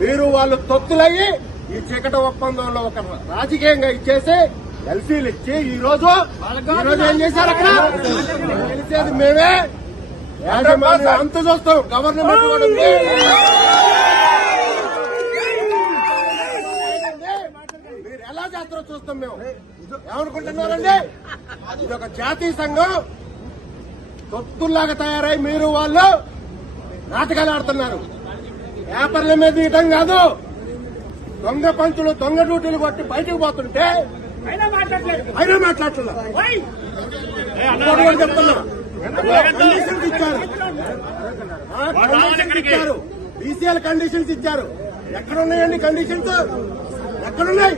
మీరు వాళ్ళు తొత్తులయ్యి ఈ చీకటి ఒప్పందంలో ఒక రాజకీయంగా ఇచ్చేసి ఎల్సీలు ఇచ్చి ఈ రోజు ఏం చేశారు అక్కడ గెలిచేది మేమే యాజమాన్యం అంత చూస్తాం గవర్నమెంట్ కూడా ఉంది. మీరు ఎలా చేస్తారో చూస్తాం మేము. ఏమనుకుంటున్నారండి ఇది ఒక జాతీయ సంఘం తొత్తుల్లాగా తయారై మీరు వాళ్ళు నాటకాలు ఆడుతున్నారు. పేపర్ల మీద తీయటం కాదు, దొంగ పంచులు దొంగ డ్యూటీలు కొట్టి బయటకు పోతుంటే అయినా మాట్లాడట్లేదు. చెప్తున్నా కండిషన్స్ ఇచ్చారు, బీసీఎల్ కండిషన్స్ ఇచ్చారు. ఎక్కడున్నాయండి కండిషన్స్? ఎక్కడున్నాయి?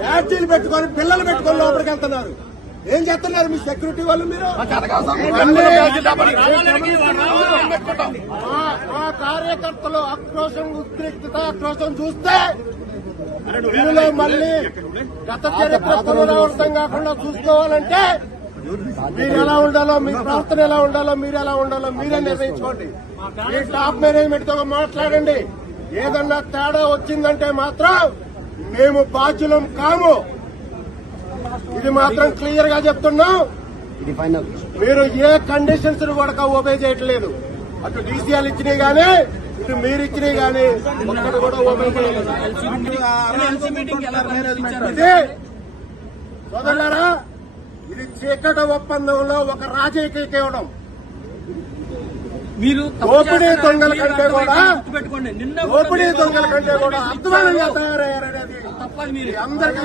బ్యాడ్జీలు పెట్టుకొని పిల్లలు పెట్టుకొని లోపలికి వెళ్తున్నారు. ఏం చేస్తున్నారు మీ సెక్యూరిటీ వాళ్ళు? మీరు మా కార్యకర్తలు ఆక్రోశం ఉద్రిక్తత ఆక్రోశం చూస్తే ఇందులో మళ్ళీ గత చరిత్ర పునరావృతం కాకుండా చూసుకోవాలంటే మీరు ఎలా ఉండాలో, మీ ప్రవర్తన ఎలా ఉండాలో, మీరు ఎలా ఉండాలో మీరే నిర్ణయించుకోండి. మీ టాప్ మేనేజ్మెంట్ తో మాట్లాడండి. ఏదన్నా తేడా వచ్చిందంటే మాత్రం మేము బాధ్యులం కాము. ఇది మాత్రం క్లియర్ గా చెప్తున్నాం. మీరు ఏ కండిషన్స్ కూడా ఓబే చేయట్లేదు. అటు డీసీఎల్ ఇచ్చినాయి గానీ ఇటు మీరు ఇచ్చినాయి గానీ ఒక్కటి కూడా ఓబే చేయలేదు. సోదరులారా, ఇది చీకటి ఒప్పందంలో ఒక రాజకీయ ఇవ్వడం. దోపిడీ దొంగల కంటే కూడా అర్థమైనగా తయారయ్యారనేది అందరికీ